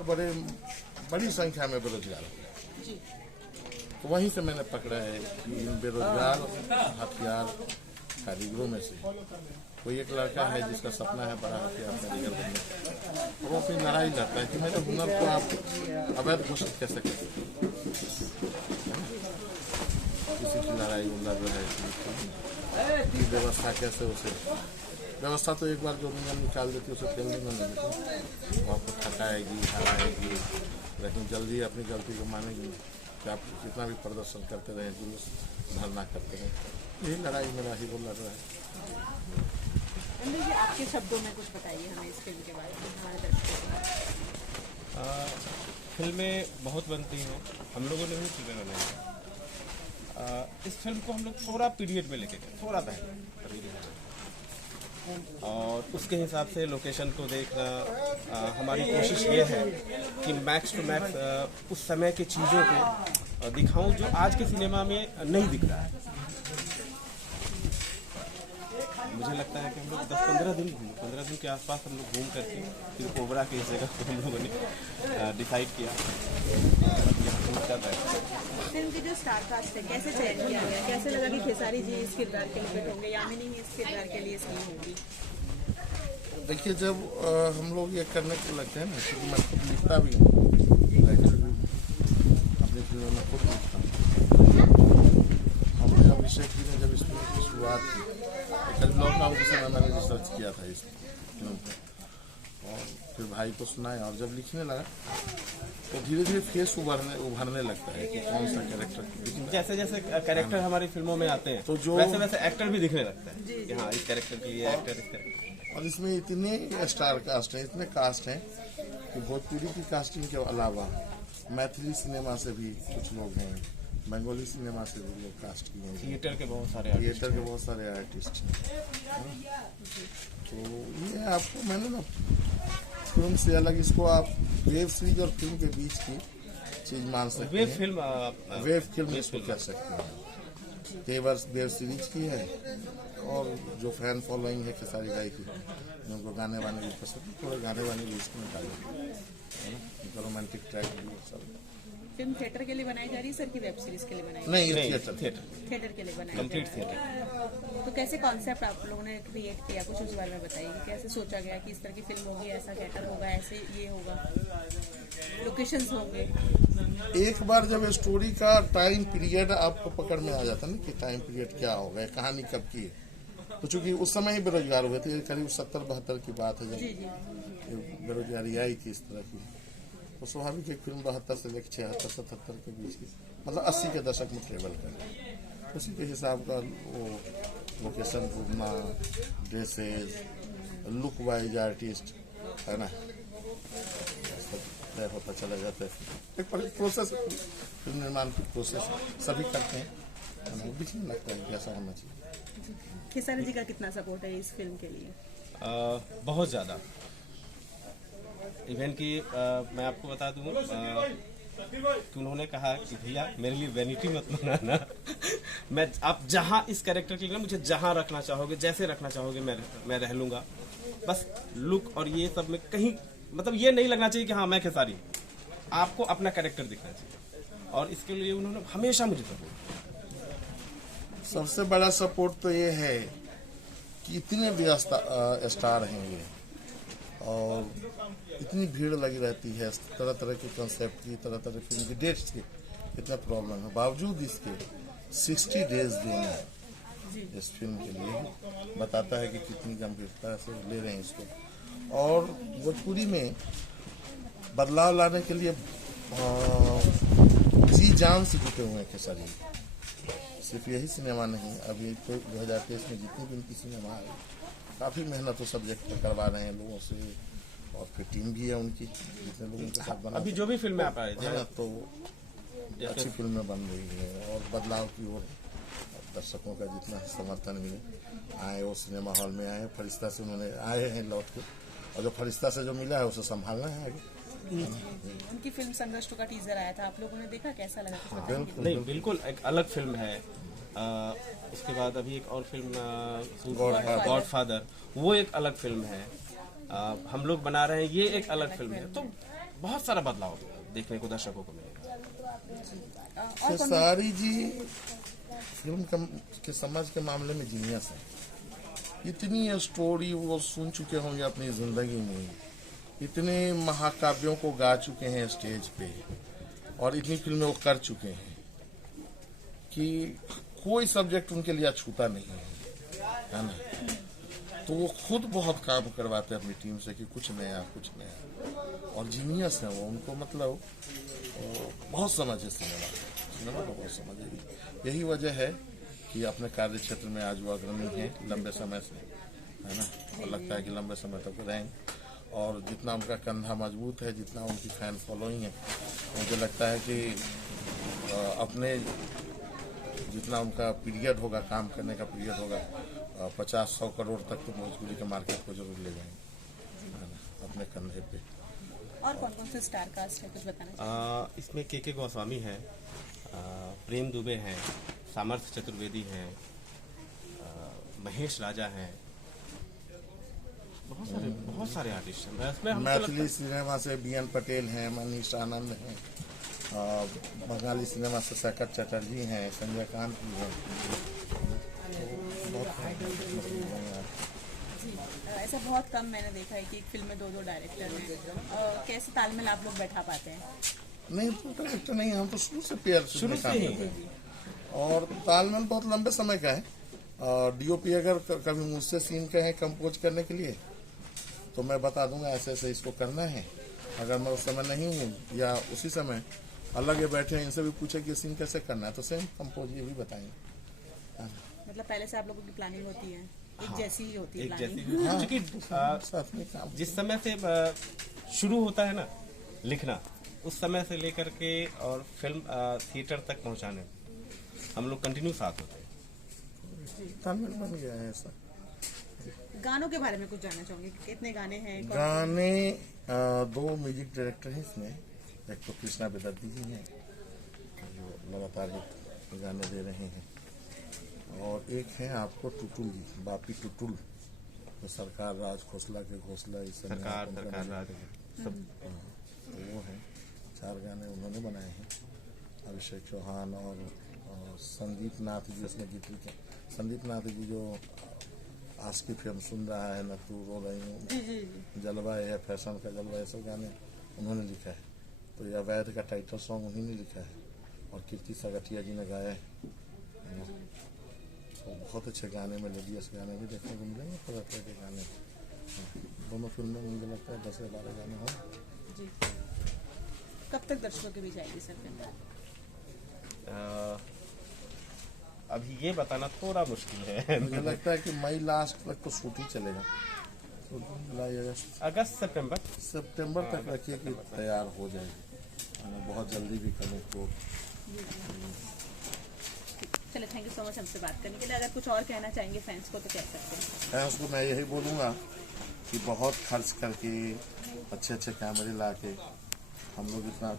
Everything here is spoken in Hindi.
बड़े बड़ी संख्या में बेरोजगार हो गए, तो वहीं से मैंने पकड़ा है कि इन बेरोजगार हथियार कारीगरों में से कोई एक लड़का है जिसका सपना है बड़ा हथियार कारीगर बनने का, और वो अपनी लड़ाई लड़ता है कि मेरे हुनर को आप अवैध घोषित कैसे कर सकते हैं। किसी की लड़ाई लड़ रहा है कि व्यवस्था कैसे उसे, व्यवस्था तो एक बार जो नियम निकाल देती है उसे खेलने में नहीं देती, वो आपको थकाएगी हराएगी, लेकिन जल्दी अपनी गलती को मानेगी कि आप कितना भी प्रदर्शन करते रहे, जुलूस धरना करते रहे। यही लड़ाई मेरा हीरो लड़ रहा है। आपके शब्दों में कुछ बताइए हमें इस फिल्म के बारे में, हमारे दर्शकों को। फिल्में बहुत बनती हैं, हम लोगों ने भी फिल्में बनाई हैं। इस फिल्म को हम लोग थोड़ा पीरियड में लेके गए, थोड़ा पहले, और उसके हिसाब से लोकेशन को देखना। हमारी कोशिश ये है कि मैक्स टू मैक्स उस समय की चीज़ों को दिखाऊं जो आज के सिनेमा में नहीं दिख रहा है। मुझे लगता है कि हम लोग 15 दिन के आसपास हम लोग घूम करके फिर कोबरा की जगह को हम लोगों ने डिसाइड किया। फिल्म की जो स्टार कास्ट है कैसे चयन किया गया, कैसे लगा कि खेसारी जी इस किरदार के लिए होंगे, यामिनी ही इस किरदार के लिए सही होगी? देखिए, जब हम लोग ये करने के लगते हैं ना, क्योंकि मैं खुद लिखता भी हूँ, अपनी फिल्मों में खुद लिखता हूँ। हमने अभिषेक जी ने जब इस फिल्म की शुरुआत की, करीब लॉकडाउन के समय मैंने रिसर्च किया था इस फिल्म को, और फिर भाई को सुनाया, और जब लिखने लगा तो धीरे धीरे फेस उभरने लगता है कि कौन सा कैरेक्टर, जैसे जैसे कैरेक्टर हमारी फिल्मों में आते हैं तो जो वैसे वैसे एक्टर भी दिखने लगता है कि हाँ इस कैरेक्टर के लिए एक्टर इस कैरेक्टर। और इसमें इतने स्टार कास्ट हैं, इतने कास्ट हैं कि भोजपुरी की कास्टिंग के अलावा मैथिली सिनेमा से भी कुछ लोग हैं, बंगाली सिनेमा से भी लोग कास्ट किए हैं, थिएटर के बहुत सारे आर्टिस्ट हैं। तो ये आपको मैंने ना फिल्म से अलग, इसको आप वेब सीरीज और फिल्म के बीच की चीज मान सकते हैं। वेब फिल्म इसको कह सकते हैं। तेवर वेब सीरीज की है, और जो फैन फॉलोइंग है खेसारी भाई की, उनको गाने वाने भी पसंद है, थोड़े गाने वाने भी इसमें डाले, रोमांटिक ट्रैक भी सब। फिल्म थिएटर के लिए बनाई जा रही है सर की वेब सीरीज के लिए बनाई? नहीं, थिएटर के लिए बनाई, कंप्लीट थिएटर। तो कैसे कॉन्सेप्ट आप लोगों ने क्रिएट किया, कुछ उस बारे में बताइए कि कैसे सोचा गया कि इस तरह की फिल्म होगी, ऐसा थिएटर होगा, ऐसे ये होगा, लोकेशंस होंगे? एक बार जब स्टोरी का टाइम पीरियड आपको पकड़ में आ जाता है ना कि टाइम पीरियड क्या होगा, कहानी कब की है, तो चूंकि उस समय ही बेरोजगार हुए थे, करीब 70-72 की बात है जब बेरोजगारी आई थी इस तरह की, तो स्वाभाविक एक फिल्म 72 से लेकर 76-77 के बीच की, मतलब 80 के दशक में ट्रेवल कर, उसी के हिसाब का वो लोकेशन घूमना, ड्रेसेज, लुक वाइज आर्टिस्ट है ना, तय होता चला जाता है। एक प्रोसेस, फिल्म निर्माण की प्रोसेस सभी करते हैं, दिखने लगता है कि ऐसा होना चाहिए। खेसारी जी का कितना सपोर्ट है इस फिल्म के लिए? बहुत ज़्यादा। इवन कि मैं आपको बता दूं कि उन्होंने कहा कि भैया मेरे लिए वैनिटी मत बनाना मैं आप जहां इस कैरेक्टर के लिए मुझे जहां रखना चाहोगे, जैसे रखना चाहोगे, मैं रह लूंगा, बस लुक और ये सब में कहीं मतलब ये नहीं लगना चाहिए कि हाँ मैं खेसारी, आपको अपना कैरेक्टर दिखना चाहिए, और इसके लिए उन्होंने हमेशा मुझे सपोर्ट। सबसे बड़ा सपोर्ट तो ये है कि इतने व्यस्त स्टार हैं ये, और इतनी भीड़ लगी रहती है, तरह तरह के कंसेप्ट की, तरह तरह फिल्म की डेट्स की, इतना प्रॉब्लम है, बावजूद इसके 60 डेज देना इस फिल्म के लिए बताता है कि कितनी गंभीरता से ले रहे हैं इसको। और भोजपुरी में बदलाव लाने के लिए जी जान से जुटे हुए हैं खेसारी। सिर्फ यही सिनेमा नहीं, अभी तो 2023 में जितनी भी इनकी सिनेमा है, काफ़ी मेहनत वो सब्जेक्ट करवा रहे हैं लोगों से, और फिर टीम भी है उनकी, जितने लोगों के साथ बना, अभी जो भी फिल्में आप आए थे तो अच्छी फिल्में बन रही है, और बदलाव की ओर दर्शकों का जितना समर्थन मिले, आए वो सिनेमा हॉल में आए, फरिश्ता से उन्होंने आए हैं लौट के, और जो फरिश्ता से जो मिला है उसे संभालना है आगे। उनकी फिल्म संघर्ष का टीजर आया था, आप लोगों ने देखा, कैसा लगा? नहीं, बिल्कुल एक अलग फिल्म है। उसके बाद अभी एक और फिल्म गॉडफादर, वो एक अलग फिल्म है। हम लोग बना रहे हैं, ये एक अलग फिल्म है। तो बहुत सारा बदलाव देखने को दर्शकों को मिलेगा। और कौन- सारी जी फिल्म के समाज के मामले में जीनियस है। इतनी स्टोरी वो सुन चुके होंगे अपनी जिंदगी में, इतने महाकाव्यों को गा चुके हैं स्टेज पे, और इतनी फिल्में वो कर चुके हैं कि कोई सब्जेक्ट उनके लिए अछूता नहीं है ना। तो वो खुद बहुत काम करवाते हैं अपनी टीम से कि कुछ नया, और जीनियस है वो। उनको मतलब बहुत समझ है सिनेमा को, बहुत समझ है। यही वजह है कि अपने कार्य क्षेत्र में आज वो अग्रणी हैं लंबे समय से, है ना। और लगता है कि लंबे समय तक रहेंगे, और जितना उनका कंधा मजबूत है, जितना उनकी फैन फॉलोइंग है, मुझे लगता है कि अपने जितना उनका पीरियड होगा, काम करने का पीरियड होगा, 50-100 करोड़ तक तो भोजपुरी के मार्केट को जरूर ले जाएंगे, है ना, अपने कंधे पे। और कौन कौन से स्टार कास्ट है, कुछ बताना चाहिए? इसमें के गोस्वामी है, प्रेम दुबे हैं, सामर्थ्य चतुर्वेदी हैं, महेश राजा हैं, बहुत सारे आर्टिस्ट हैं। इसमें हमको मैथिली सिनेमा से BN पटेल हैं, मनीष आनंद हैं, बंगाली सिनेमा से शैकत चटर्जी हैं, संजय कांत भी हैं। ऐसा बहुत कम मैंने देखा है कि एक फिल्म में 2-2 डायरेक्टर हैं। कैसे तालमेल आप लोग बैठा पाते हैं? नहीं, तो डायरेक्टर नहीं, हम तो शुरू से पेयर शुरू से काम ही। करते हैं। और तालमेल बहुत लंबे समय का है। DOP अगर कभी मुझसे सीन कहे कंपोज करने के लिए, तो मैं बता दूंगा ऐसे ऐसे इसको करना है। अगर मैं उस समय नहीं हूँ या उसी समय अलग ये बैठे हैं, इनसे भी पूछे कि सीन कैसे करना है, तो सेम कंपोज ये भी बताएंगे। मतलब पहले से आप लोगों की प्लानिंग होती है, एक जैसी ही होती है एक प्लानिंग? जैसी, क्योंकि साथ में काम जिस समय से शुरू होता है ना लिखना, उस समय से लेकर के और फिल्म थिएटर तक पहुंचाने हम लोग कंटिन्यू साथ होते हैं। तालमेल बन गया है ऐसा। गानों के बारे में कुछ जानना चाहूंगी, कितने गाने हैं? गाने 2 म्यूजिक डायरेक्टर हैं इसमें। एक तो कृष्णा बेदर्दी जी हैं जो लगातार हिट गाने दे रहे हैं, और एक है आपको टुटुल जी, बापी टुटुल, तो सरकार राज खोसला के घोसला, इस समय सरकार राज सब तो वो है। 4 गाने उन्होंने बनाए हैं। अभिषेक चौहान और संदीप नाथ जी उसमें गीत लिखे। संदीप नाथ जी जो आज की फिल्म सुन रहा है, न तू रो रही हूँ, जलवा है, फैशन का जलवा, ये सब गाने उन्होंने लिखा है। तो ये अवैध का टाइटल सॉन्ग उन्हीं ने लिखा है, और कीर्ति सगटिया जी ने गाया है। तो बहुत अच्छे गाने, मेलोडियस गाने भी देखने को मिलेंगे, तरह तरह के गाने। दोनों फिल्मों में मुझे लगता है 10 से 12 गाने हों। जी, कब तक दर्शकों के बीच आएगी सर फिल्म? अभी ये बताना थोड़ा मुश्किल है। मुझे लगता है कि मई लास्ट तक तो शूटिंग चलेगा। तो जुलाई, अगस्त सितंबर तक रखिए कि तैयार हो जाएगी। मैं बहुत जल्दी भी करूँ तो। चलिए, थैंक यू सो मच हमसे बात करने के लिए। अगर कुछ और कहना चाहेंगे फैंस को तो कह सकते हैं। फैंस को मैं यही बोलूँगा कि बहुत खर्च करके अच्छे कैमरे ला के हम लोग इतना